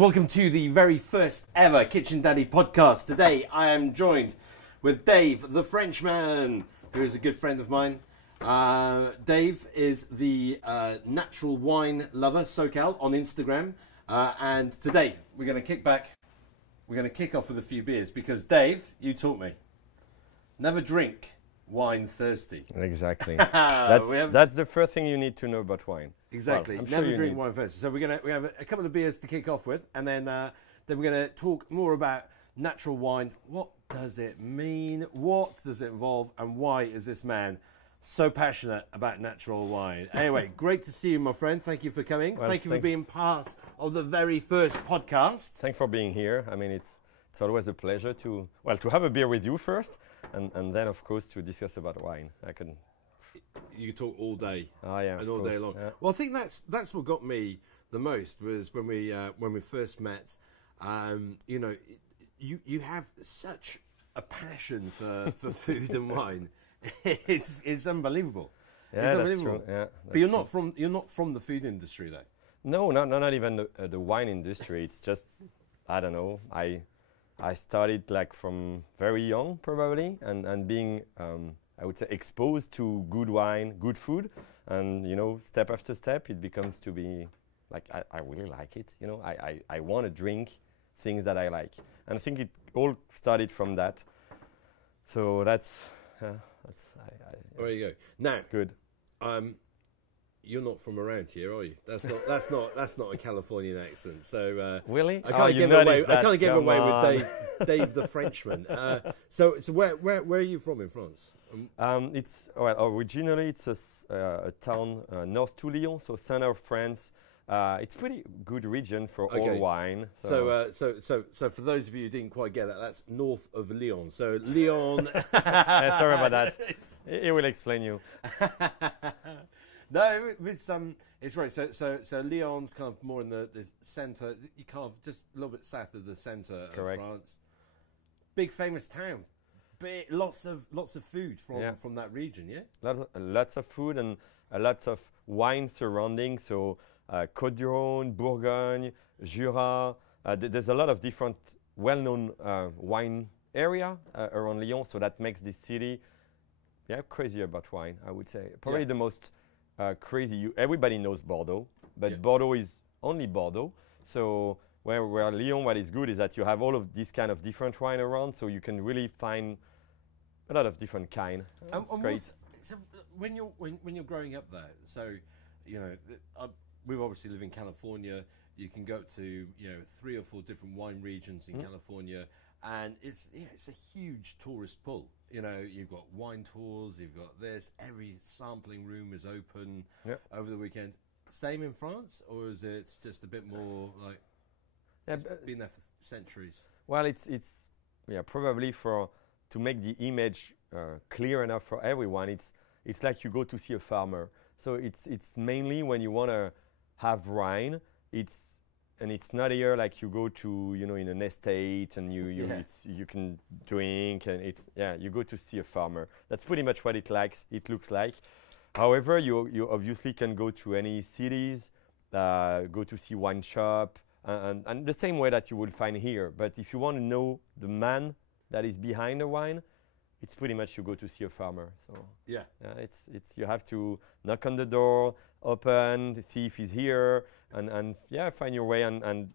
Welcome to the very first ever Kitchen Daddy podcast. Today I am joined with Dave the Frenchman, who is a good friend of mine. Dave is the natural wine lover, SoCal, on Instagram. And today we're going to kick back. We're going to kick off with a few beers because, Dave, you taught me, never drink wine thirsty. Exactly. That's the first thing you need to know about wine. Exactly. Well, never drink wine thirsty. So we have a couple of beers to kick off with, and then we're going to talk more about natural wine. What does it mean? What does it involve? And why is this man so passionate about natural wine? Anyway, great to see you, my friend. Thank you for coming. Well, thank you for being part of the very first podcast. Thanks for being here. I mean, it's always a pleasure to have a beer with you first, and then of course to discuss about wine. You could talk all day, and all day long. Yeah. Well, I think that's what got me the most was when we first met. You have such a passion for food and wine. It's unbelievable. Yeah, it's unbelievable. That's true. Yeah, but you're not from the food industry, though. No, not even the wine industry. It's just I don't know. I started like from very young, probably, and being I would say exposed to good wine, good food, and step after step, it becomes to be like I really like it. I want to drink things that I like, and I think it all started from that. So that's. There you go. Now, good. You're not from around here, are you? That's not a Californian accent. So really, I can't give away with Dave the Frenchman. So where are you from in France? Originally it's a town north to Lyon, so center of France. It's pretty good region for all wine. So for those of you who didn't quite get that, that's north of Lyon. So Lyon. Sorry about that. It will explain you. No, it's great. So Lyon's kind of more in the centre. You kind of just a little bit south of the centre of France. Big famous town. Lots of food from that region. Yeah. Lots of food and lots of wine surrounding. So Côte d'Or, Bourgogne, Jura. There's a lot of different well-known wine area around Lyon. So that makes this city, crazy about wine. I would say probably the most. Crazy. Everybody knows Bordeaux, but Bordeaux is only Bordeaux. So where Lyon, what is good is that you have all of these kind of different wine around, so you can really find a lot of different kind. Great. So when you're growing up there, so we obviously live in California. You can go to 3 or 4 different wine regions in California, and it's a huge tourist pull. You've got wine tours, you've got this. Every sampling room is open over the weekend. Same in France, or is it just a bit more like it's been there for centuries? Well, it's probably to make the image clear enough for everyone. It's like you go to see a farmer. So it's mainly when you want to have wine. It's not here like you go to in an estate and you can drink and you go to see a farmer. That's pretty much what it looks like. However, you obviously can go to any cities, go to see wine shop and the same way that you would find here. But if you want to know the man that is behind the wine, it's pretty much you go to see a farmer. So it's you have to knock on the door, open, see if he's here. And find your way, and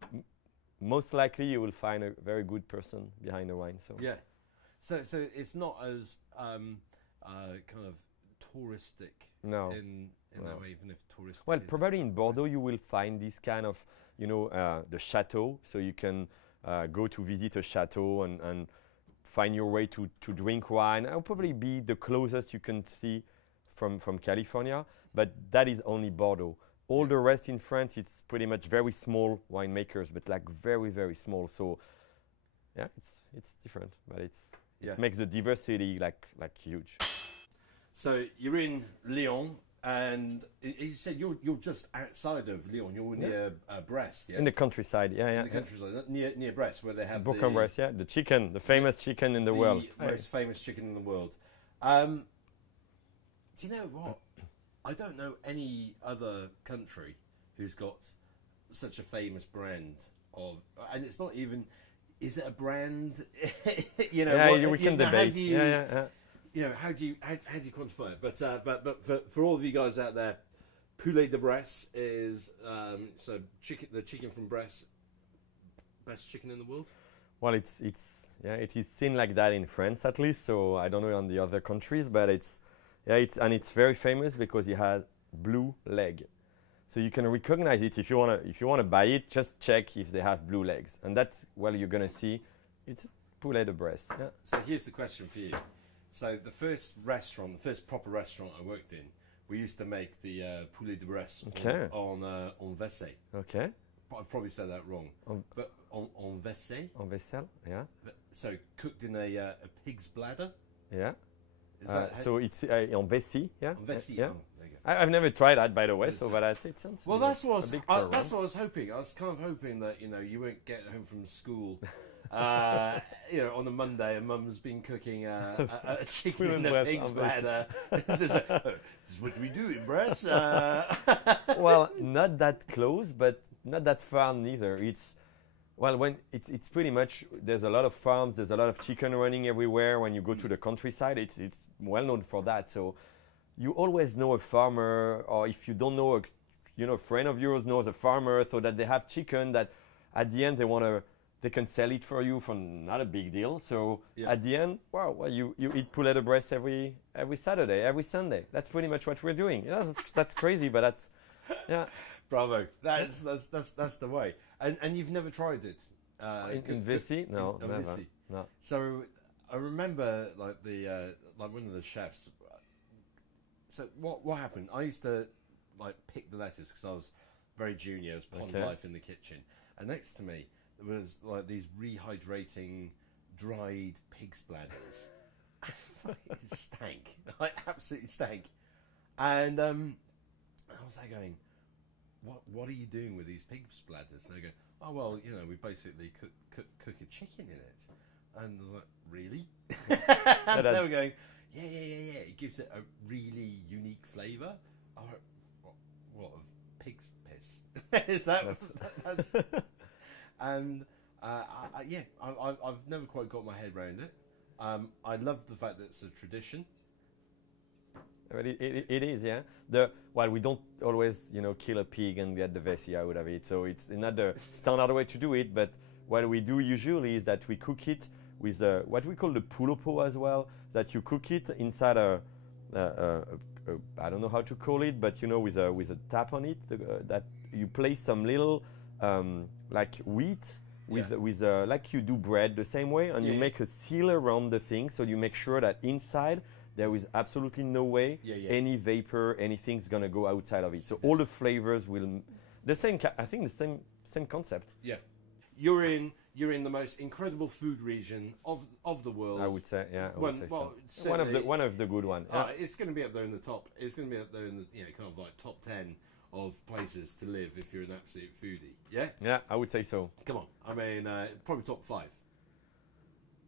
most likely you will find a very good person behind the wine. So it's not as kind of touristic. No. In that way, even if touristic. Well, probably in Bordeaux you will find this kind of the chateau. So you can go to visit a chateau and find your way to drink wine. It'll probably be the closest you can see from California, but that is only Bordeaux. All the rest in France, it's pretty much very small winemakers, but like very, very small. So, it's different, but it makes the diversity like huge. So you're in Lyon, and you said you're just outside of Lyon. You're near Brest, in the countryside, In the countryside, near Brest, where they have Bourg-en-Bresse, the chicken, the famous chicken in the world, most famous chicken in the world. Do you know what? I don't know any other country who's got such a famous brand of and it's not even. Is it a brand? You know, Yeah, we can how debate. do you, Yeah. you know, how do you quantify it? But for all of you guys out there, poulet de Bresse is so the chicken from Bresse, best chicken in the world. Well, it is seen like that in France at least. So I don't know on the other countries, but it's very famous because it has blue leg. So you can recognize it if you wanna buy it. Just check if they have blue legs, and that's you're gonna see. It's poulet de Bresse. Yeah. So here's the question for you. So the first proper restaurant I worked in, we used to make the poulet de Bresse on Vessé. Okay. But I've probably said that wrong. But on Vessé. En vaisselle. Yeah. So cooked in a pig's bladder. Yeah. So it's en vessie. Yeah. On Vessé. Yeah. Oh, there you go. I've never tried that, by the way. So, but I think it sounds. Well, that's what I was hoping. I was kind of hoping that you won't get home from school, on a Monday, and Mum's been cooking a chicken in a pig's bladder. This is what we do in Bresse. Well, not that close, but not that far neither. It's pretty much, there's a lot of farms, there's a lot of chicken running everywhere. When you go to the countryside, it's well known for that. So you always know a farmer, or if you don't know, a friend of yours knows a farmer, so that they have chicken that at the end they can sell it for you for not a big deal. So at the end, you eat poulet de Bresse every Saturday, every Sunday. That's pretty much what we're doing. Yeah, that's crazy, but that's Bravo. That's the way. And you've never tried it in Vessy? No, never. Vessy. No. So I remember like one of the chefs. So what happened? I used to pick the lettuce because I was very junior. I was pond life in the kitchen, and next to me there was these rehydrating dried pig's bladders. It stank. Absolutely stank. And I was there going, what are you doing with these pig's bladders? And they go, oh well, we basically cook a chicken in it. And I was like, really? And they were going, yeah. It gives it a really unique flavour. I went, what of pig's piss? Is that? That's and I've never quite got my head around it. I love the fact that it's a tradition. But it is, yeah. We don't always, kill a pig and get the vessie out of it. So it's not the standard way to do it. But what we do usually is that we cook it with what we call the pulopo as well. That you cook it inside I don't know how to call it, but with a tap on it, that you place some little wheat with like you do bread the same way, and you make a seal around the thing, so you make sure that inside there is absolutely no way any vapor, anything's gonna go outside of it. So all the flavors will the same concept. Yeah, you're in the most incredible food region of the world. I would say, yeah. One of the good ones. Yeah. It's going to be up there in the top. It's going to be up there in the kind of top 10 of places to live if you're an absolute foodie. Yeah. Yeah, I would say so. Come on, I mean, probably top 5.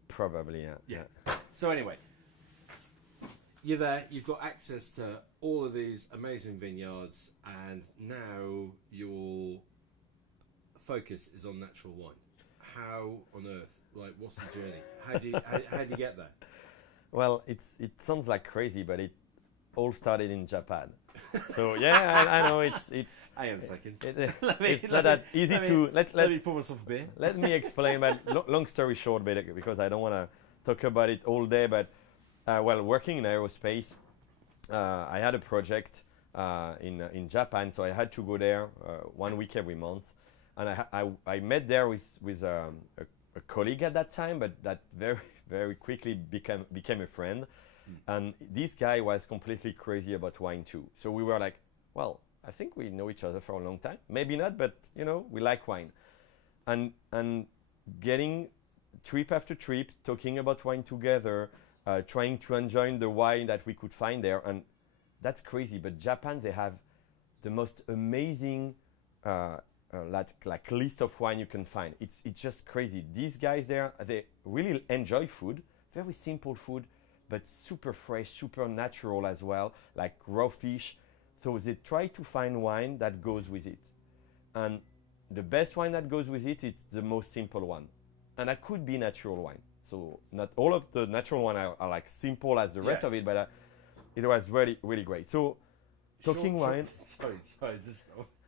Probably, yeah. Yeah. So anyway, you're there. You've got access to all of these amazing vineyards, and now your focus is on natural wine. How on earth? What's the journey? How do you get there? Well, it sounds like crazy, but it all started in Japan. So yeah, I know it's. Hang on a second. It's not that easy to let me pour myself a beer. Let me explain. But long story short, because I don't want to talk about it all day. But working in aerospace, I had a project in Japan, so I had to go there 1 week every month. And I met there with a colleague at that time, but that very, very quickly became a friend. And this guy was completely crazy about wine too. So we were like, well, I think we know each other for a long time. Maybe not, but we like wine. And getting trip after trip, talking about wine together, trying to enjoy the wine that we could find there. And that's crazy. But Japan, they have the most amazing list of wine you can find. It's just crazy. These guys there, they really enjoy food, very simple food, but super fresh, super natural as well, like raw fish. So they try to find wine that goes with it. And the best wine that goes with it is the most simple one, and that could be natural wine. So not all of the natural wine are like simple as the rest of it, but it was really, really great. So talking wine. Sorry.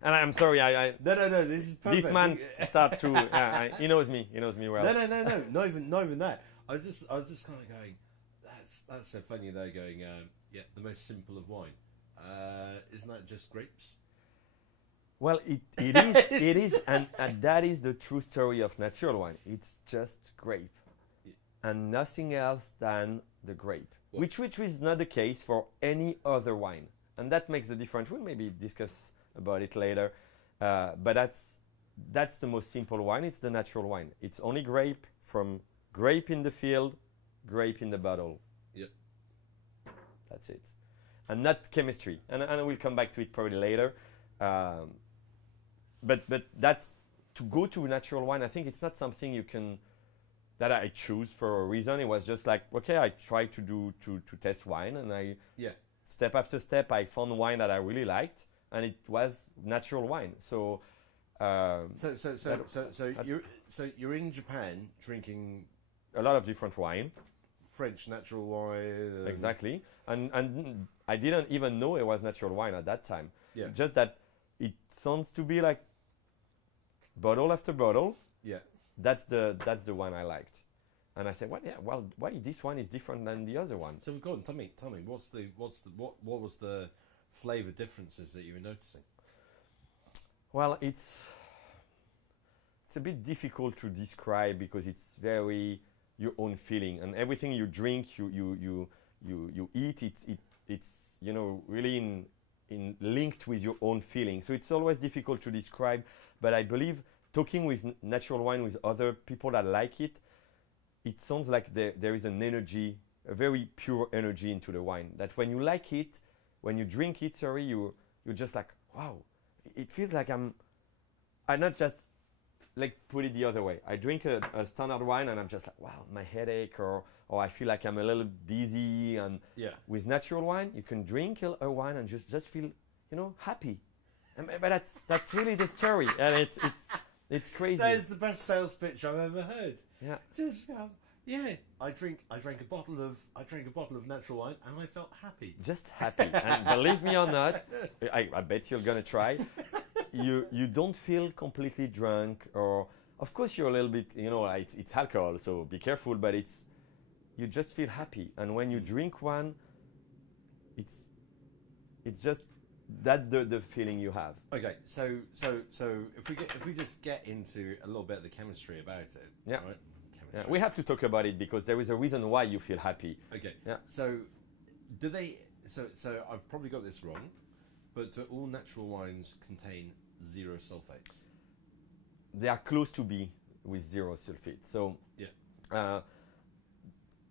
And I'm sorry, No. This is perfect. This man start to. He knows me. He knows me well. No. Not even that. I was just kind of going. That's so funny. They're going. The most simple of wine. Isn't that just grapes? Well, it is, and that is the true story of natural wine. It's just grape, and nothing else than the grape, which is not the case for any other wine, and that makes the difference. We'll maybe discuss about it later, but that's the most simple wine. It's the natural wine. It's only grape from grape in the field, grape in the bottle. Yep. That's it, and not chemistry. And we'll come back to it probably later. But that's to go to natural wine. I think it's not something that I choose for a reason. It was just like, okay, I tried to test wine, and step after step I found wine that I really liked, and it was natural wine. So you're in Japan drinking a lot of different wine, French natural wine. Exactly, and I didn't even know it was natural wine at that time. Yeah, just that it sounds to be like bottle after bottle. Yeah, that's the one I liked, and I said, why this one is different than the other one? So go on, tell me, what was the flavor differences that you were noticing? Well, it's a bit difficult to describe because it's very your own feeling, and everything you drink, you eat, it's really in linked with your own feeling. So it's always difficult to describe, but I believe talking with natural wine with other people that like it sounds like there is an energy, a very pure energy into the wine, that when you like it, when you drink it, you're just like, wow, it feels like I'm not just like, put it the other way. I drink a standard wine and I'm just like, wow, my headache, or I feel like I'm a little dizzy. And with natural wine, you can drink a wine and just feel, happy. But that's really the story, and it's crazy. That is the best sales pitch I've ever heard. Yeah. Just I drank a bottle of natural wine and I felt happy. Just happy. And believe me or not, I bet you're gonna try. You don't feel completely drunk, or of course you're a little bit, it's alcohol, so be careful. But you just feel happy, and when you drink one, it's just that the feeling you have. Okay, so if we just get into a little bit of the chemistry about it, yeah, right? Yeah, we have to talk about it because there is a reason why you feel happy. Okay. Yeah. So do they? So I've probably got this wrong, but do all natural wines contain 0 sulfates? They are close to be with 0 sulfate. So yeah.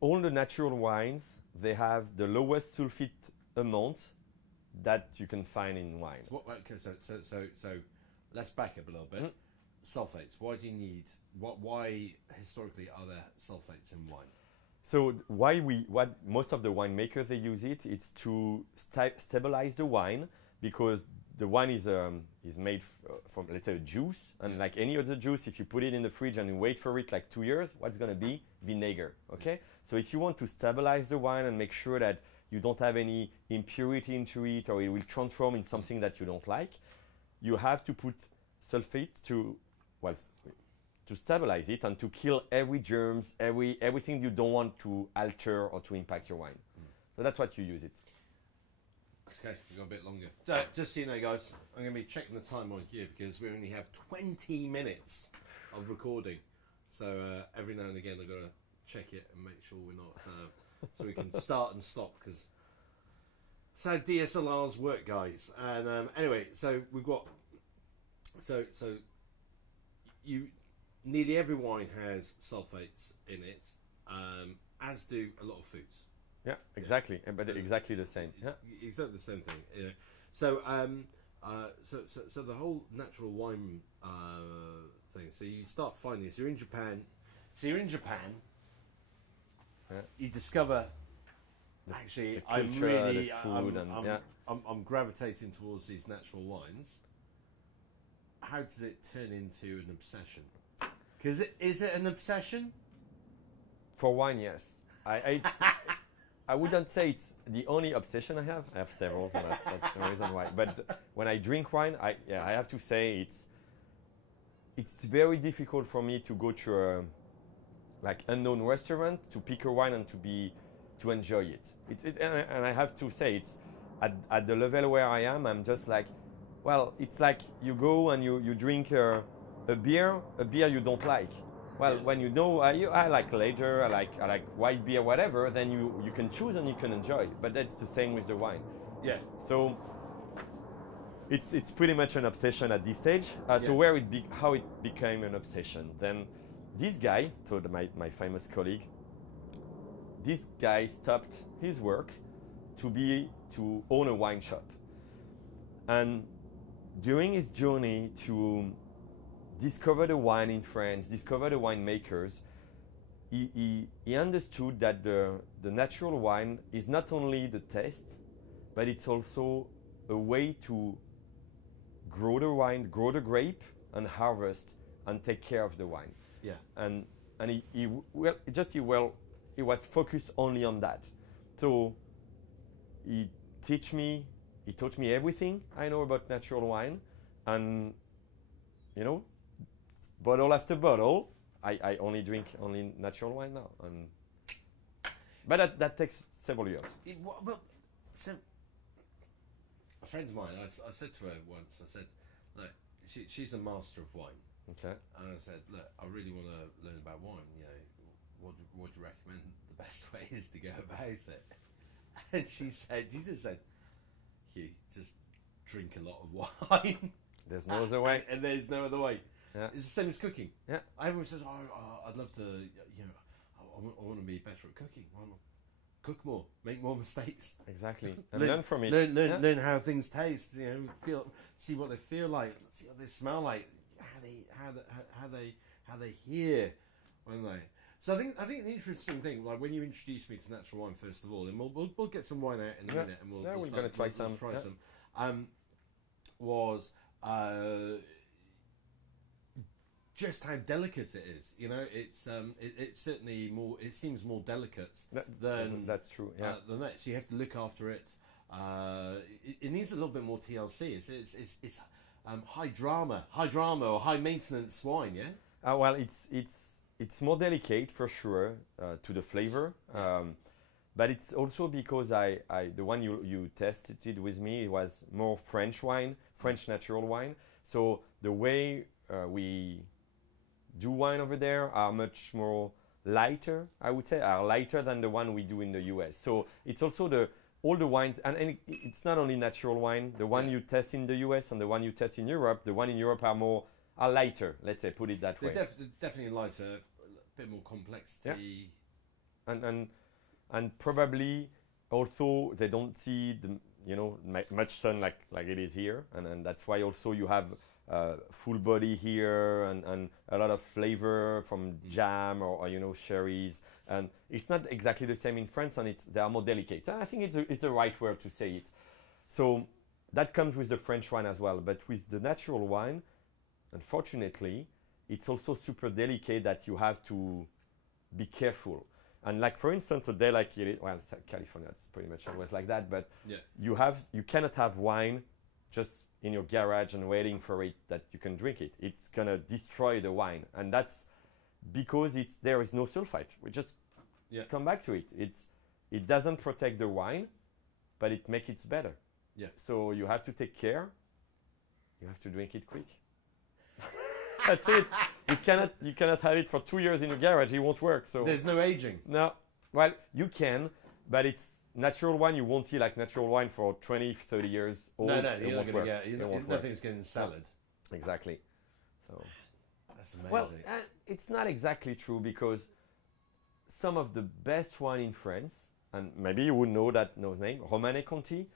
All the natural wines, they have the lowest sulfate amount that you can find in wine. So let's back up a little bit. Sulfates. Why do you need? Why historically are there sulfates in wine? So what most of the winemakers they use it's to stabilize the wine, because the wine is made from, let's say, a juice, and like any other juice, if you put it in the fridge and you wait for it like 2 years, what's going to be? Vinegar. Okay. So if you want to stabilize the wine and make sure that you don't have any impurity into it, or it will transform in something that you don't like, you have to put sulfates to stabilize it and to kill every germs, everything you don't want to alter or to impact your wine. So that's what you use it. Okay, we've got a bit longer. Just so you know, guys, I'm going to be checking the time on here because we only have 20 minutes of recording. So every now and again I've got to check it and make sure we're not, so we can start and stop, because that's how DSLRs work, guys. And anyway, so we've got, so nearly every wine has sulfates in it, as do a lot of foods. Yeah, exactly. Yeah. But exactly the same. Yeah, exactly the same thing. Yeah. So, so the whole natural wine thing. So you start finding this. You're in Japan. Yeah. You discover. Actually, the culture, the food, I'm gravitating towards these natural wines. how does it turn into an obsession? Because is it an obsession? For wine, yes. I wouldn't say it's the only obsession I have. I have several, so that's the reason why. But when I drink wine, I have to say it's very difficult for me to go to a like unknown restaurant to pick a wine and to enjoy it. And I have to say it's at the level where I am. I'm just like, well, it's like you go and you drink a beer you don't like. Well, when you know I like lager, I like white beer, whatever, then you can choose and you can enjoy it. But that's the same with the wine. Yeah. So it's pretty much an obsession at this stage. So how it became an obsession? Then this guy, so my famous colleague, this guy stopped his work to own a wine shop, and during his journey to discover the wine in France, discover the winemakers, he understood that the natural wine is not only the taste, but it's also a way to grow the wine, grow the grape, and harvest and take care of the wine. Yeah. And he was focused only on that. So he taught me everything I know about natural wine, and bottle after bottle, I only drink only natural wine now, but that takes several years. So a friend of mine, I said to her once, I said, look, she's a master of wine. Okay. And I said, look, I really want to learn about wine. What do you recommend the best way is to go about it? And she just said, Hugh, just drink a lot of wine. There's no other way. And there's no other way. Yeah. It's the same as cooking. Yeah. Everyone says, I'd love to, I want to be better at cooking. I want to cook more, make more mistakes. Exactly. And learn from it. Learn how things taste. See what they feel like, see what they smell like, how they hear when they. So I think the interesting thing, like when you introduced me to natural wine first of all, and we'll get some wine out in a minute, and we're going to try some. Was just how delicate it is. It's certainly more. It seems more delicate than that's true. Yeah. Than that. So you have to look after it. It needs a little bit more TLC. It's high drama or high maintenance wine. Yeah. Well, it's more delicate for sure to the flavor. But it's also because the one you tested with me was more French wine, French natural wine. So the way we do wine over there are much more lighter, I would say, are lighter than the one we do in the US. So it's also all the wines, and it's not only natural wine. The one you test in the US and the one you test in Europe, the one in Europe are lighter. Let's say, put it that way. Definitely lighter, a bit more complexity. Yeah. And probably also they don't see much sun like it is here, and that's why also you have full body here and a lot of flavor from jam or cherries, and it's not exactly the same in France, and they are more delicate. And I think it's the right word to say it. So that comes with the French wine as well, but with the natural wine, unfortunately, it's also super delicate that you have to be careful. And like for instance, a day like California, it's pretty much always like that. But you cannot have wine just in your garage and waiting for it that you can drink it. It's gonna destroy the wine, and that's because there is no sulfite. We just come back to it. It doesn't protect the wine, but it makes it better. Yeah. So you have to take care. You have to drink it quick. That's it. You cannot have it for 2 years in your garage. It won't work. So there's no aging. No. Well, you can, but it's natural wine. You won't see like natural wine for 20, 30 years old. No, you're not going to get. Nothing's getting salad. Exactly. So that's amazing. Well, it's not exactly true, because some of the best wine in France, and maybe you would know that name, Romanée Conti.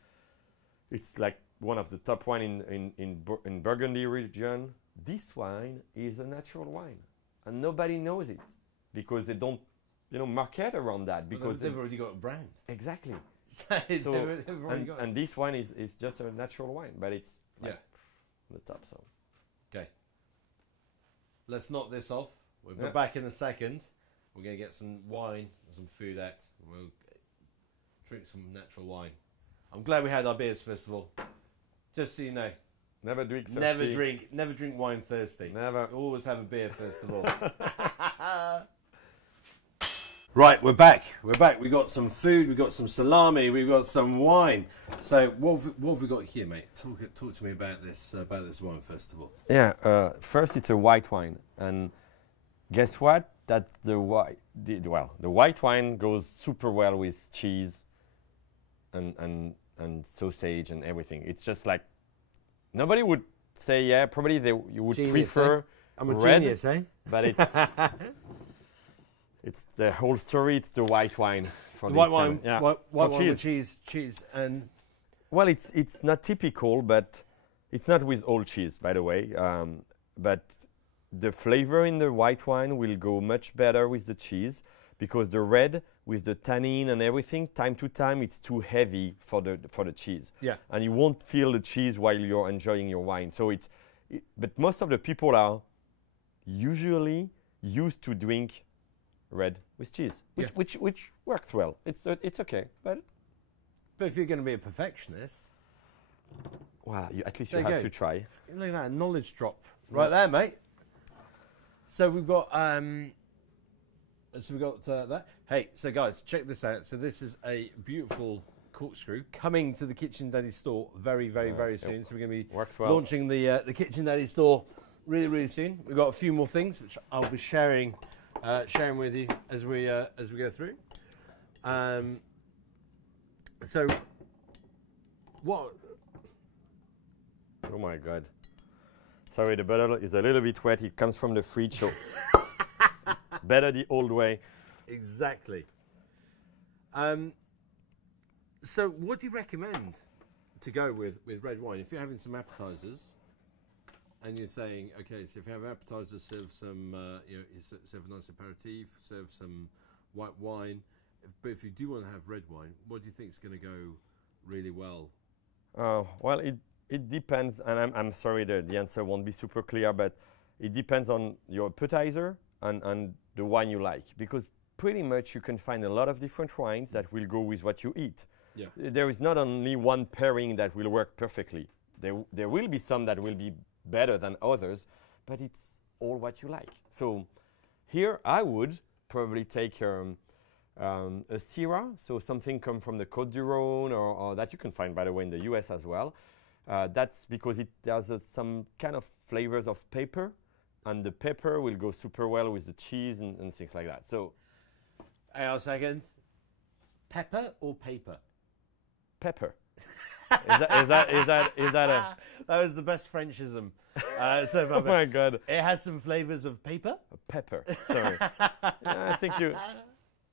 It's like one of the top wine in Burgundy region. This wine is a natural wine, and nobody knows it because they don't, market around that, because they've already got a brand. Exactly. And this wine is just a natural wine, but it's on the top. So okay, let's knock this off. We'll be Yeah. back in a second. We're going to get some wine and some food out. We'll drink some natural wine. I'm glad we had our beers first of all. Just so you know, Never drink thirsty. never drink wine thirsty. Never. Always have a beer first of all. Right, we're back. We're back. We got some food. We got some salami. We got some wine. So what have we got here, mate? Talk to me about this wine first of all. Yeah. First, it's a white wine, and guess what? That's the white. The white wine goes super well with cheese, and sausage and everything. It's just like nobody would say, yeah, probably you would Genius, prefer eh? I'm a red, genius, eh? but it's the whole story. It's the white wine for The this white kind wine, of- yeah. white For wine with cheese, and Well, it's not typical, but it's not with all cheese, by the way. But the flavor in the white wine will go much better with the cheese because the red with the tannin and everything, time to time, it's too heavy for the cheese. yeah, And you won't feel the cheese while you're enjoying your wine. So but most of the people are usually used to drink red with cheese, which works well. It's okay, but if you're going to be a perfectionist, wow, at least There you you have go. to try. look at that, a knowledge drop right there, mate. So we've got that. Hey, so guys, check this out. So this is a beautiful corkscrew coming to the Kitchen Daddy store very soon. So we're going to be Works well. launching the Kitchen Daddy store really soon. We've got a few more things which I'll be sharing with you as we go through. So what? Oh my God. Sorry, the bottle is a little bit wet. It comes from the fridge, so better the old way. Exactly. So what do you recommend to go with red wine? If you're having some appetizers and you're saying, okay, so if you have appetizers, serve some, serve a nice aperitif, serve some white wine. But if you do want to have red wine, what do you think is going to go really well? Well, it depends, and I'm sorry that the answer won't be super clear, but it depends on your appetizer and the wine you like, because pretty much you can find a lot of different wines that will go with what you eat. Yeah. There is not only one pairing that will work perfectly. There will be some that will be better than others, but it's all what you like. So here I would probably take a Syrah, so something come from the Côte du Rhône, or that you can find, by the way, in the US as well. That's because it has some kind of flavors of pepper, and the pepper will go super well with the cheese and things like that. So, Hang on a second. Pepper or paper? pepper. Is that a? That was the best Frenchism so far. Oh my God! It has some flavors of paper. Pepper. Sorry. I think you.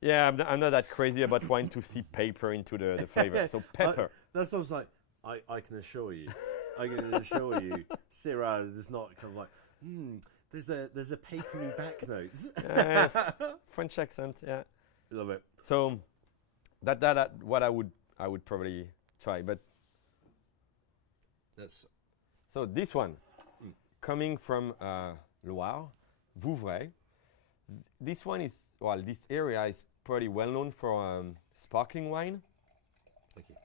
Yeah, I'm not that crazy about wine to see paper into the flavor. So pepper. That's what I was like. I can assure you, Syrah is not kind of like, there's a papery back notes. French accent, yeah. Love it. So that what I would probably try, but That's so this one coming from Loire, Vouvray. This one is this area is pretty well known for sparkling wine. thank you.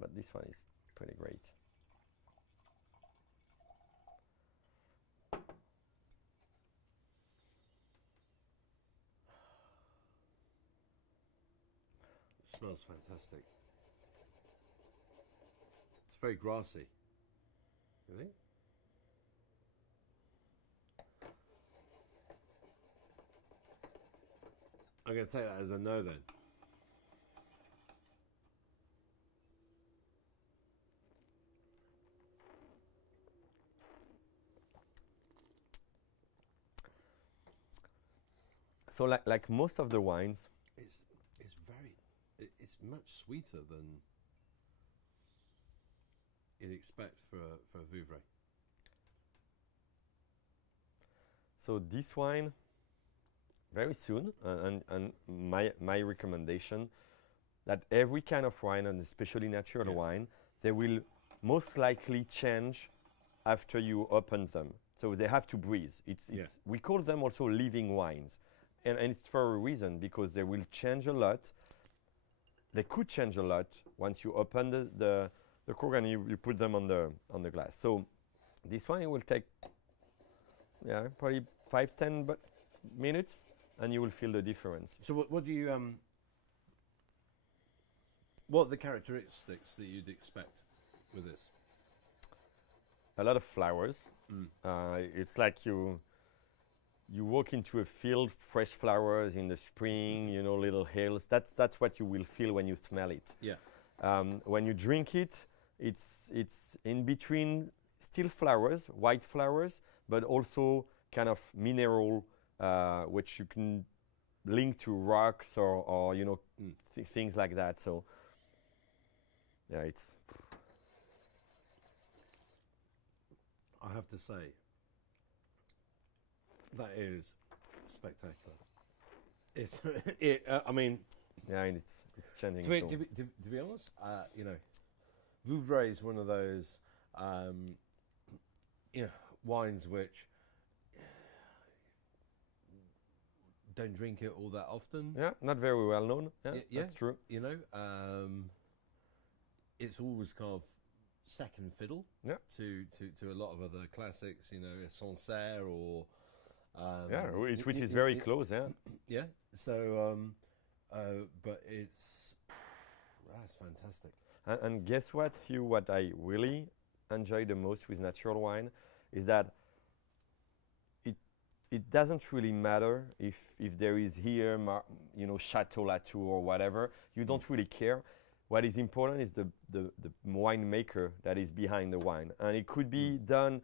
But this one is pretty great. It smells fantastic. It's very grassy. You think? I'm going to take that as a no then. So like most of the wines, It's much sweeter than you'd expect for a Vouvray. so this wine very soon, and my recommendation that every kind of wine, and especially natural wine, they will most likely change after you open them. So they have to breathe. We call them also living wines. And it's for a reason, because they will change a lot. They could change a lot once you open the cork and you put them on the glass. So this one, it will take probably 5-10 minutes, and you will feel the difference. So what do you what are the characteristics that you'd expect with this? A lot of flowers. It's like you walk into a field, fresh flowers in the spring, little hills. That's what you will feel when you smell it. Yeah. When you drink it, it's in between still flowers, white flowers, but also kind of mineral, which you can link to rocks or things like that. So yeah, it's. I have to say, that is spectacular. It's, I mean, yeah, and it's changing. To be honest, Vouvray is one of those, wines which don't drink it all that often. Yeah, not very well known. Yeah, that's true. It's always kind of second fiddle to a lot of other classics, Sancerre or which is very close, yeah. So but that's fantastic. And guess what, Hugh? What I really enjoy the most with natural wine is that it doesn't really matter if there is here Chateau Latour or whatever. You don't really care. What is important is the winemaker that is behind the wine. And it could be done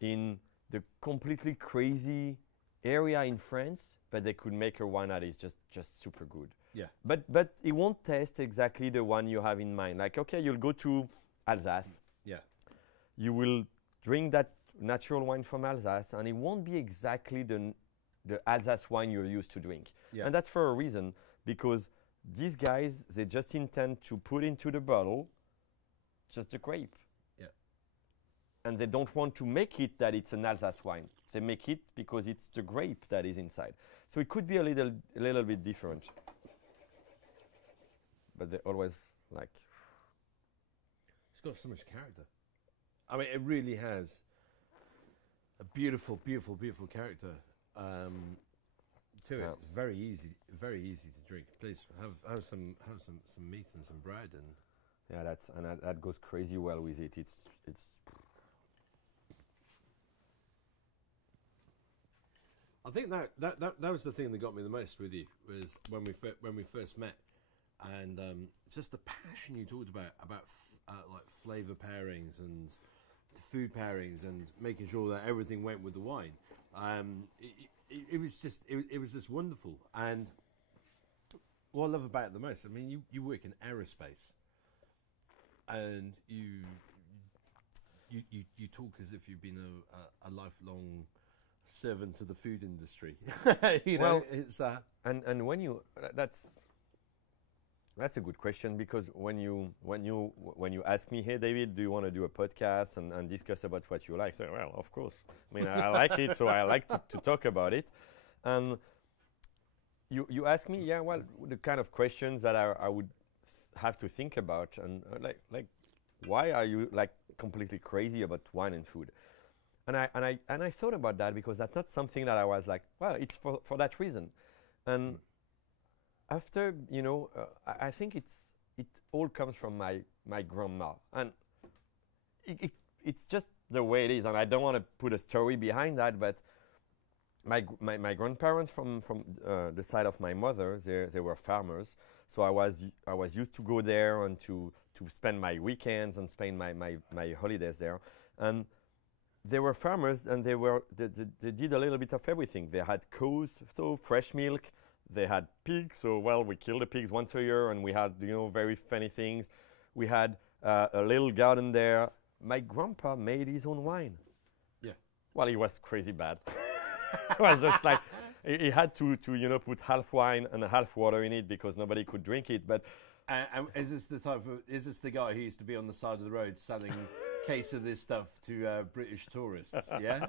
in the completely crazy area in France, but they could make a wine that is just super good. Yeah. But it won't taste exactly the one you have in mind. Like, okay, you'll go to Alsace. Yeah. You will drink that natural wine from Alsace, and it won't be exactly the Alsace wine you're used to drink. Yeah. And that's for a reason, because these guys, they just intend to put into the bottle just the grape. Yeah. And they don't want to make it that it's an Alsace wine. They make it because it's the grape that is inside. So it could be a little bit different. But they always like. It's got so much character. I mean, it really has a beautiful, beautiful, beautiful character to it. Very easy to drink. Please have some meat and some bread and. Yeah, that goes crazy well with it. It's. I think that was the thing that got me the most with you, was when we first met, and just the passion you talked about like flavor pairings and food pairings and making sure that everything went with the wine. It was just wonderful. And what I love about it the most, I mean, you work in aerospace, and you talk as if you've been a lifelong servant to the food industry. It's and when you that's a good question, because when you ask me, hey David, do you want to do a podcast and discuss about what you like? I say, well, of course. I mean, I like it, so I like to talk about it. And you ask me, well, the kind of questions that I would have to think about, and like why are you like completely crazy about wine and food? And I thought about that, because that's not something that I was like, well, it's for that reason. And after, I think it all comes from my grandma, and it's just the way it is. And I don't want to put a story behind that, but my grandparents from the side of my mother, they were farmers. So I was used to go there and to spend my weekends and spend my holidays there. And they were farmers, and they did a little bit of everything. They had cows, so fresh milk. They had pigs, so we killed the pigs once a year, and we had very funny things. We had a little garden there. My grandpa made his own wine. Yeah. Well, he was crazy bad. It was just like he had to put half wine and half water in it because nobody could drink it. But is this the guy who used to be on the side of the road selling case of this stuff to British tourists. Yeah,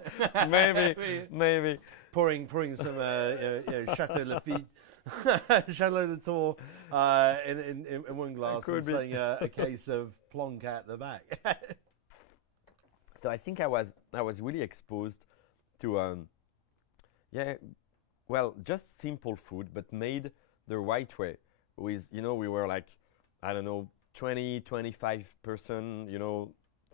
maybe. pouring some Chateau Lafite, Chateau de Tour in one glass and saying a case of Plonk at the back. So I think I was really exposed to just simple food, but made the right way. With we were like, I don't know, 20-25 person.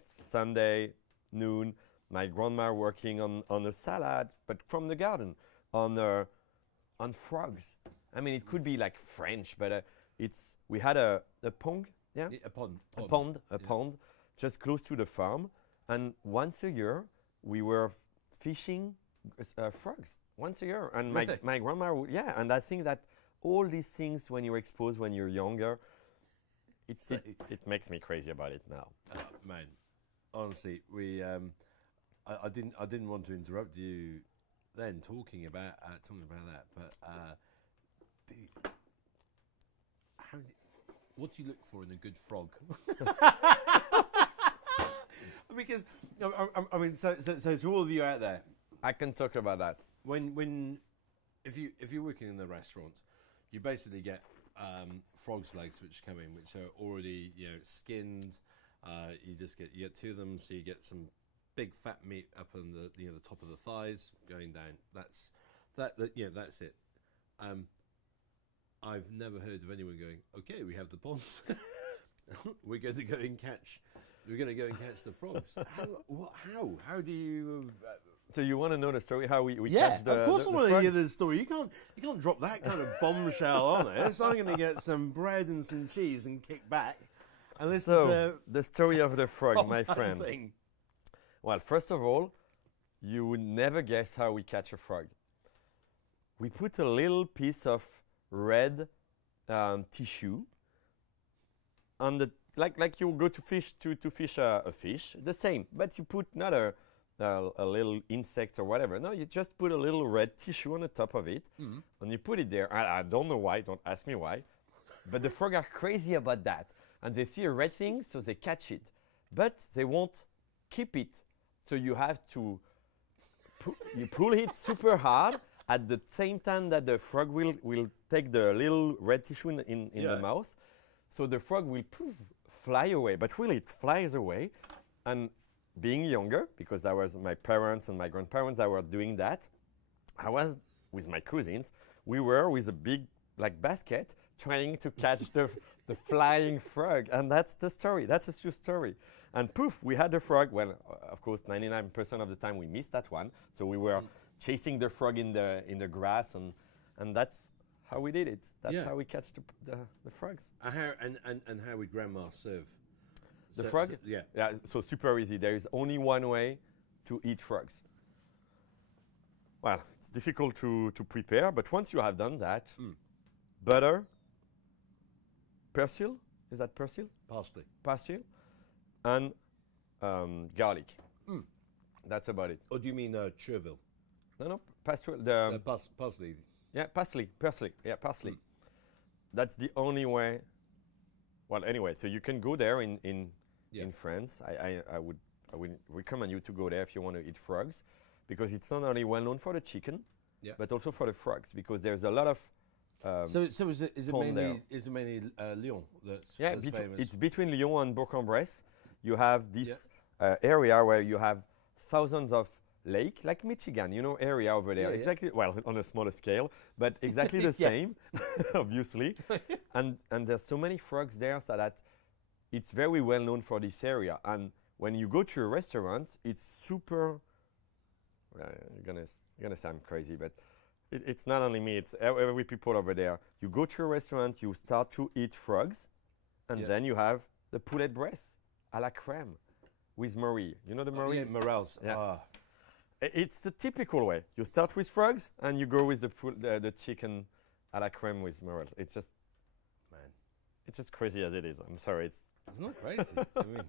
Sunday noon, my grandma working on a salad, but from the garden, on frogs. I mean, it could be like French, but we had a pond, a pond, just close to the farm, and once a year we were fishing frogs. Once a year, and my grandma would, and I think that all these things, when you're exposed when you're younger, it makes me crazy about it now. Man, honestly, I didn't want to interrupt you then talking about that, but dude, what do you look for in a good frog? Because I mean, so to all of you out there, I can talk about that. If you're working in the restaurant, you basically get frog's legs which come in, which are already skinned. You get two of them, so you get some big fat meat up on the top of the thighs going down. That's it. I've never heard of anyone going, okay, we have the pond. We're going to go and catch the frogs. How do you? So you want to know the story how we catch the of course I want to frogs? hear the story. You can't drop that kind of bombshell on us. I'm going to get some bread and some cheese and kick back and listen to the story of the frog, my friend. Thing. Well, first of all, you would never guess how we catch a frog. We put a little piece of red tissue on the like you go to fish to fish a fish, the same, but you put not a little insect or whatever. No, you just put a little red tissue on the top of it, and you put it there. I don't know why. Don't ask me why. But the frogs are crazy about that, and they see a red thing, so they catch it. But they won't keep it, so you have to you pull it super hard at the same time that the frog will take the little red tissue in the mouth. So the frog will fly away, but really it flies away, and being younger, because that was my parents and my grandparents that were doing that, I was with my cousins. We were with a big basket trying to catch the flying frog, and that's the story. That's a true story. And poof, we had the frog. Well, of course, 99% of the time we missed that one. So we were chasing the frog in the grass, and that's how we did it. That's how we catch the frogs. And how would Grandma serve the frog? Yeah. So super easy. There is only one way to eat frogs. Well, it's difficult to prepare, but once you have done that, butter, persil. Is that persil? Parsley. Parsley, and garlic. That's about it. Or do you mean chervil? No, parsley. Parsley. Yeah, parsley. Yeah, parsley. That's the only way. Well, anyway, so you can go there in France. I would recommend you to go there if you want to eat frogs, because it's not only well known for the chicken, but also for the frogs, because there's a lot of. So is it mainly Lyon that's famous? It's between Lyon and Bourg-en-Bresse. You have this area where you have thousands of lake, like Michigan, area over there. Exactly. Well, on a smaller scale, but exactly the same, obviously. and there's so many frogs there that it's very well known for this area. And when you go to a restaurant, it's super. You're gonna say I'm crazy, but it's not only me. It's every people over there. You go to a restaurant, you start to eat frogs, and then you have the poulet breast à la crème with Marie. You know the Marie? Yeah, morels. Yeah. It's the typical way. You start with frogs and you go with the chicken à la crème with morels. It's just, it's just crazy as it is. I'm sorry. It's not crazy. I mean,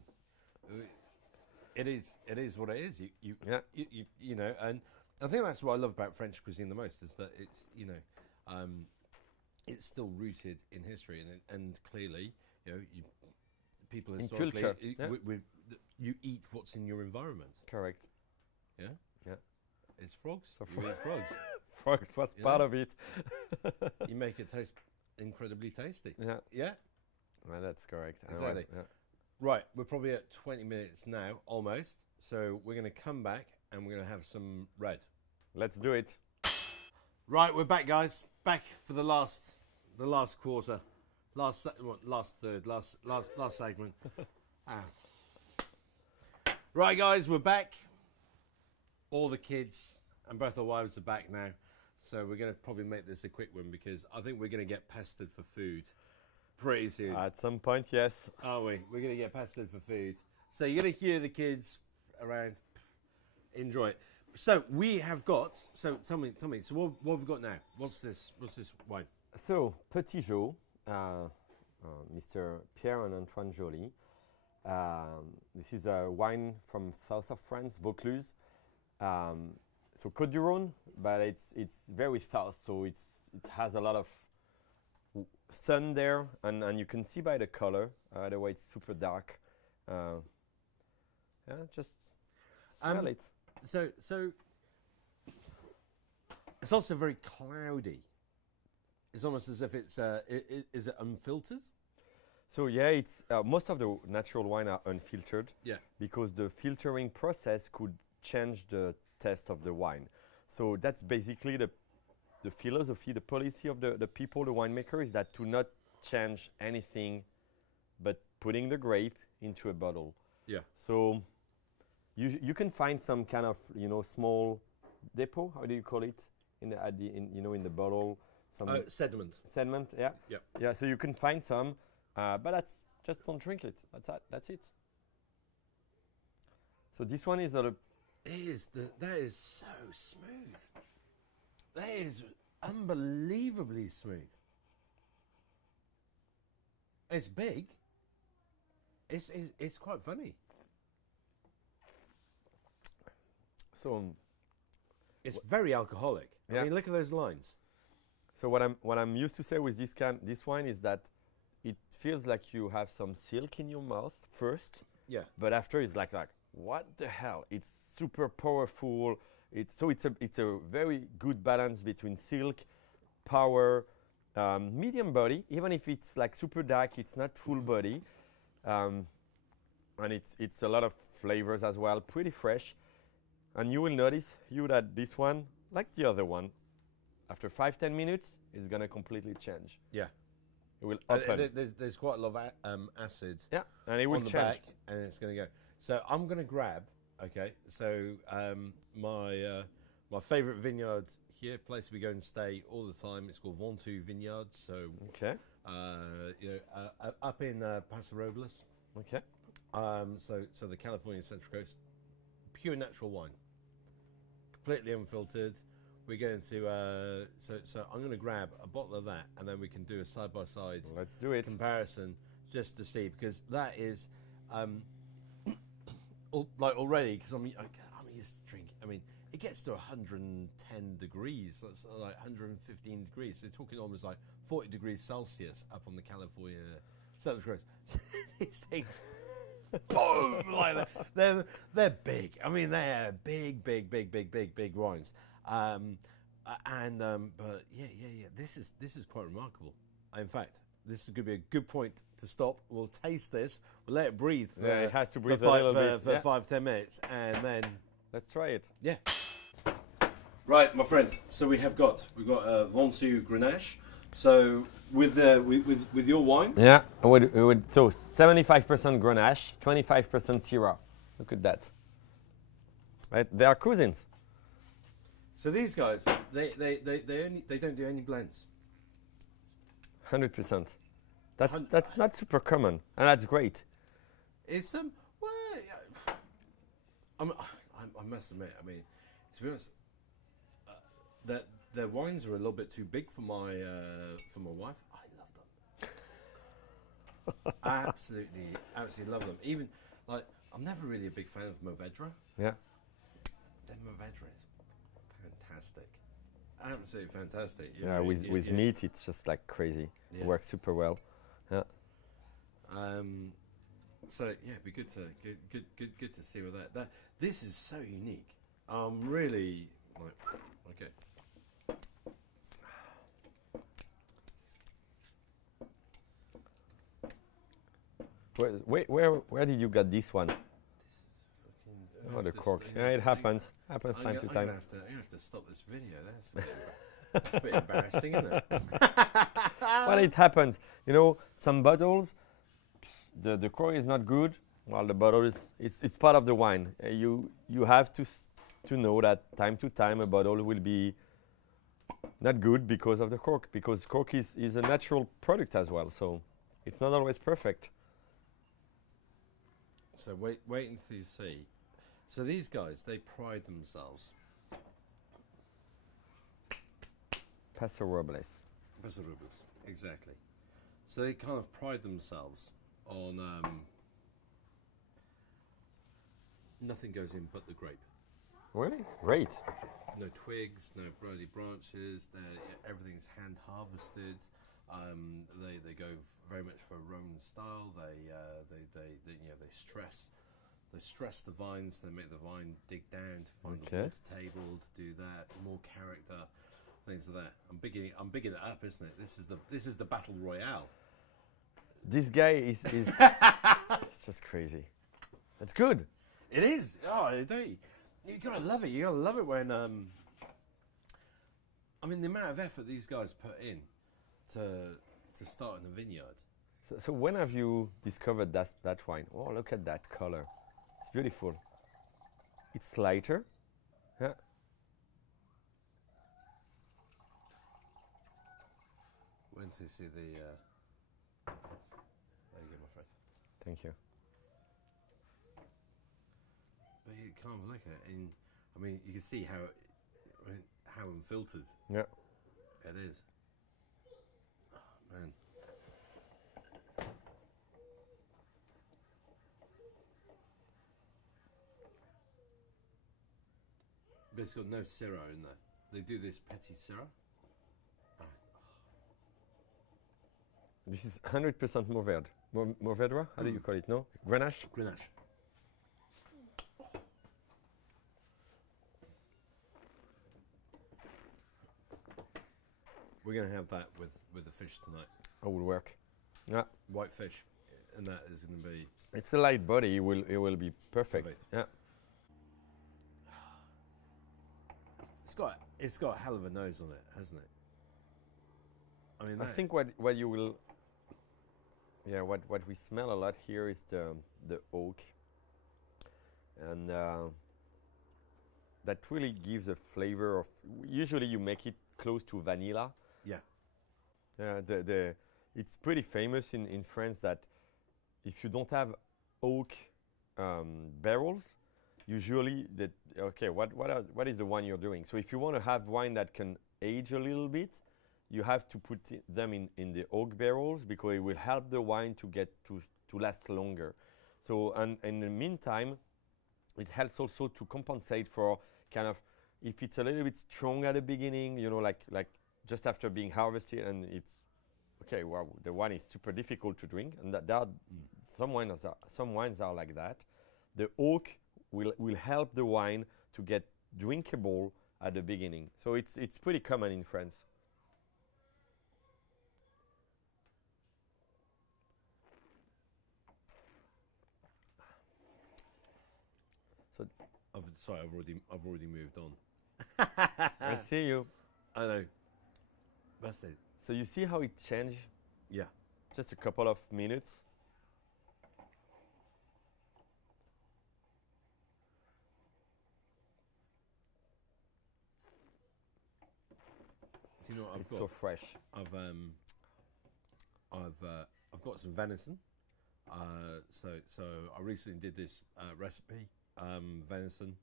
it is what it is. You know, and I think that's what I love about French cuisine the most, is that it's it's still rooted in history and clearly, people in historically culture. you eat what's in your environment. Correct. Yeah. Yeah. It's frogs. So You eat frogs. Frogs was Yeah. part of it. You make it taste incredibly tasty. Yeah. Yeah. Well, that's correct. Exactly. Yeah. Right. We're probably at 20 minutes now, almost. So we're going to come back and we're going to have some red. Let's do it. Right, we're back, guys. Back for the last quarter, last third, last segment. Right, guys, we're back. All the kids and both our wives are back now, so we're going to probably make this a quick one because I think we're going to get pestered for food pretty soon. At some point, yes. Are we? We're going to get pestered for food. So you're going to hear the kids around. Enjoy it. So we have got. So tell me. So what have we got now? What's this wine? So, Petit Jo, Mr. Pierre and Antoine Joly. This is a wine from south of France, Vaucluse. So Côte du Rhône, but it's very south, so it has a lot of sun there, and you can see by the color, the way it's super dark. Yeah, just smell it. So it's also very cloudy. It's almost as if it's is it unfiltered? So yeah, it's most of the natural wine are unfiltered. Yeah. Because the filtering process could change the taste of the wine. So that's basically the philosophy, the policy of the people, the winemaker, is that to not change anything, but putting the grape into a bottle. Yeah. So you can find some kind of small depot. How do you call it in the bottle? Some sediment. Sediment. Yeah. Yep. Yeah. So you can find some, but that's just don't drink it. That's it. So this one is that is so smooth. That is unbelievably smooth. It's big. It's quite funny. So it's very alcoholic. Yeah. I mean, look at those lines. So what I'm used to say with this wine is that it feels like you have some silk in your mouth first. Yeah. But after it's like what the hell? It's super powerful. It's a very good balance between silk, power, medium body. Even if it's like super dark, it's not full body, and it's a lot of flavors as well. Pretty fresh, and you will notice that this one, like the other one, after 5-10 minutes, is gonna completely change. Yeah. It will open. There's quite a lot of acid. Yeah, and it will on the change. back, and it's going to go. So I'm going to grab. Okay, so my favourite vineyard here, place we go and stay all the time. It's called Ventoux Vineyard. So Okay. Up in Paso Robles. Okay. So the California Central Coast, pure natural wine, completely unfiltered. We're going to so I'm going to grab a bottle of that, and then we can do a side by side. Let's do it. Comparison, just to see, because that is like already, because I'm used to drinking. I mean, it gets to 110 degrees. That's like 115 degrees. So you're talking almost like 40 degrees Celsius up on the California Central Coast. These things, boom, like that. They're big. I mean, they're big wines. But yeah. This is quite remarkable. In fact, this is going to be a good point to stop. We'll taste this. We'll let it breathe. It has to breathe for a little bit for 5-10 minutes, and then let's try it. Yeah. Right, my friend. So we've got Ventoux Grenache. So with your wine. Yeah, so 75% Grenache, 25% Syrah. Look at that. Right, they are cousins. So these guys, they don't do any blends. 100%. That's not super common, and that's great. It's well, yeah, I must admit. I mean, to be honest, their wines are a little bit too big for my wife. I love them. absolutely love them. Even like I'm never really a big fan of Mourvedre. Yeah. Then Mourvedre is fantastic. Absolutely fantastic. Yeah, with meat, it's just like crazy. Yeah. It works super well. Yeah. So yeah, it'd be good to see with that. This is so unique. Really like okay. Where did you get this one? Oh, the cork. Yeah, it happens. Happens time to time. I'm gonna have to stop this video. That's a bit embarrassing, isn't it? Well, it happens. You know, some bottles, the cork is not good. Well, the bottle it's part of the wine. You have to know that time to time a bottle will be not good because of the cork, because cork is a natural product as well. So it's not always perfect. So wait until you see. So these guys, they pride themselves. Paso Robles. Paso Robles, exactly. So they kind of pride themselves on nothing goes in but the grape. Really? Great. No twigs, no bloody branches. Everything's hand harvested. They go very much for Roman style. They stress the vines. They make the vine dig down to find the water table, to do that. More character, things like that. I'm bigging it up, isn't it? This is the battle royale. This guy is it's just crazy. It's good. It is. Oh, you gotta love it. You gotta love it when I mean the amount of effort these guys put in to start in a vineyard. So when have you discovered that wine? Oh, look at that color. It's beautiful. It's lighter. Yeah. When to see the there you go, my friend. Thank you. But you can't look at it, and I mean you can see how unfiltered. Yeah. It is. Oh, man. But it's got no Syrah in there. They do this Petit Syrah. This is 100% Mourvèdre. Mourvèdre? How do you call it? No? Grenache? Grenache. We're going to have that with the fish tonight. Oh, will work. Yeah. White fish, and that is going to be. It's a light body. It will be perfect. Yeah. It's got a hell of a nose on it, hasn't it? I mean, I think what you will. Yeah, what we smell a lot here is the oak, and that really gives a flavor of. Usually, you make it close to vanilla. Yeah. It's pretty famous in France that if you don't have oak barrels, usually what is the wine you're doing? So if you want to have wine that can age a little bit, you have to put them in the oak barrels because it will help the wine to get to last longer. So and in the meantime, it helps also to compensate for kind of if it's a little bit strong at the beginning, you know, like just after being harvested, and it's okay. Well, the wine is super difficult to drink, and some wines are like that. The oak will help the wine to get drinkable at the beginning. So it's pretty common in France. So I've already moved on. I see you. I know. That's it. So you see how it changed? Yeah. Just a couple of minutes. Do you know what I've got? It's so fresh. I've got some venison. So I recently did this recipe, venison.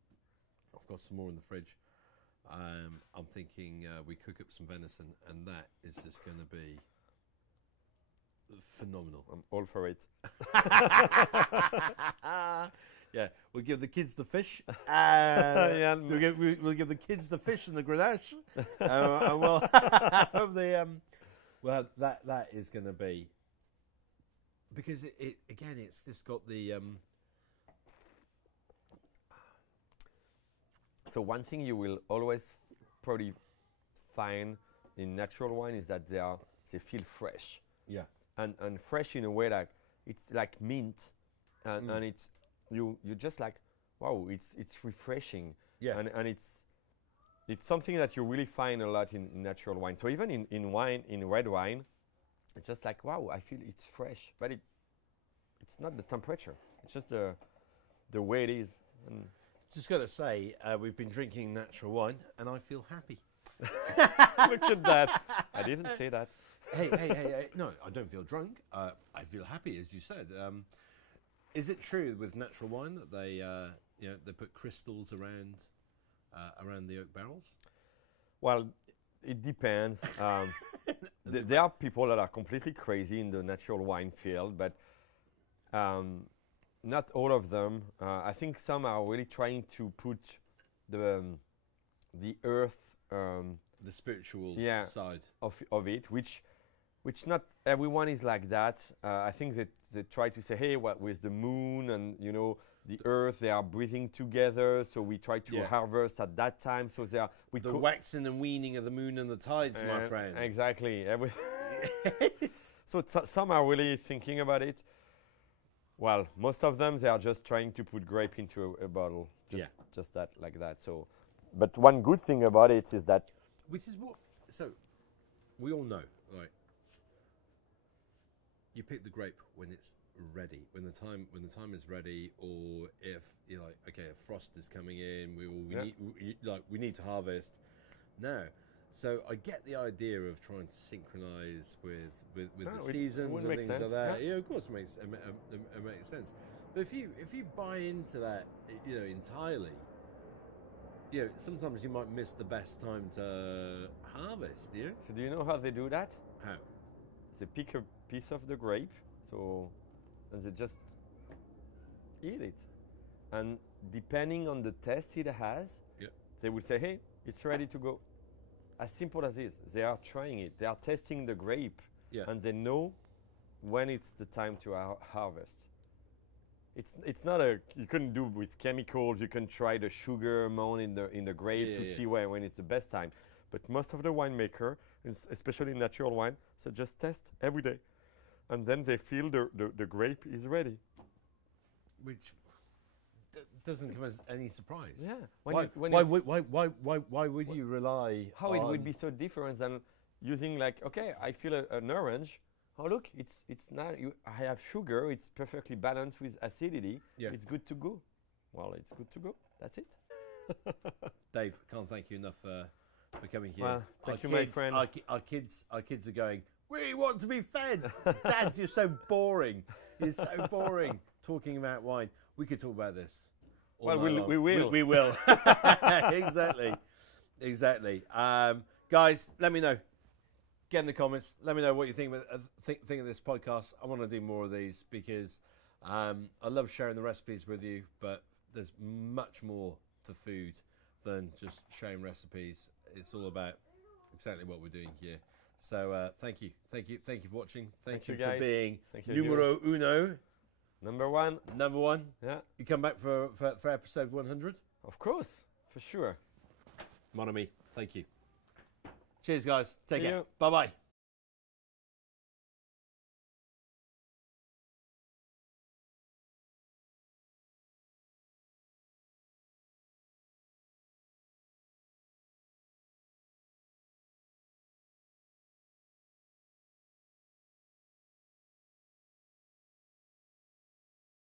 I've got some more in the fridge. I'm thinking we cook up some venison, and that is just going to be phenomenal. I'm all for it. Yeah, we'll give the kids the fish. Yeah, we'll give the kids the fish and the grenache, and we'll have the. Well, that is going to be because it again, it's just got the. So one thing you will always probably find in natural wine is that they feel fresh. Yeah. And fresh in a way like it's like mint, and it's you just like, wow, it's refreshing. Yeah. And it's something that you really find a lot in natural wine. So even in wine, in red wine, it's just like, wow, I feel it's fresh, but it's not the temperature. It's just the way it is. And Just got to say, we've been drinking natural wine, and I feel happy. look at that. I didn't say that. Hey. No, I don't feel drunk. I feel happy, as you said. Is it true with natural wine that they put crystals around the oak barrels? Well, it depends. There are people that are completely crazy in the natural wine field, but not all of them. I think some are really trying to put the earth, The spiritual side of it, which not everyone is like that. I think that they try to say, hey, what with the moon and the earth, they are breathing together, so we try to harvest at that time. So they are the waxing and weaning of the moon and the tides, my friend. Exactly. So some are really thinking about it. Well, most of them, they are just trying to put grape into a bottle, just that, like that. So, but one good thing about it is that, which is what. So, we all know, right? You pick the grape when it's ready, when the time is ready, or if you're like, okay, a frost is coming in, we need to harvest now. So I get the idea of trying to synchronize with the seasons and things like that. Yeah, of course, it makes sense. But if you buy into that, entirely, sometimes you might miss the best time to harvest. So do you know how they do that? How? They pick a piece of the grape, and they just eat it. And depending on the taste it has, they will say, hey, it's ready to go. As simple as this. They are trying it. They are testing the grape, and they know when it's the time to harvest. It's not you couldn't do with chemicals. You can try the sugar amount in the grape to see when it's the best time. But most of the winemaker, especially natural wine, so just test every day, and then they feel the grape is ready. Which doesn't come as any surprise. Yeah. Why would you rely? How it would be so different than using like, okay, I feel an orange. Oh look, it's not. I have sugar. It's perfectly balanced with acidity. Yeah. It's good to go. Well, it's good to go. That's it. Dave, can't thank you enough for coming here. Well, thank you, my friend. Our kids are going, we want to be fed. Dad, you're so boring. You're so boring talking about wine. We could talk about this. Well, we will. We will. Exactly. Guys, let me know. Get in the comments. Let me know what you think of this podcast. I want to do more of these because I love sharing the recipes with you, but there's much more to food than just sharing recipes. It's all about exactly what we're doing here. So thank you for watching. Thank you for being numero uno. Number one. Yeah. You come back for episode 100? Of course, for sure. Mon ami, thank you. Cheers, guys. Take care. You. Bye-bye.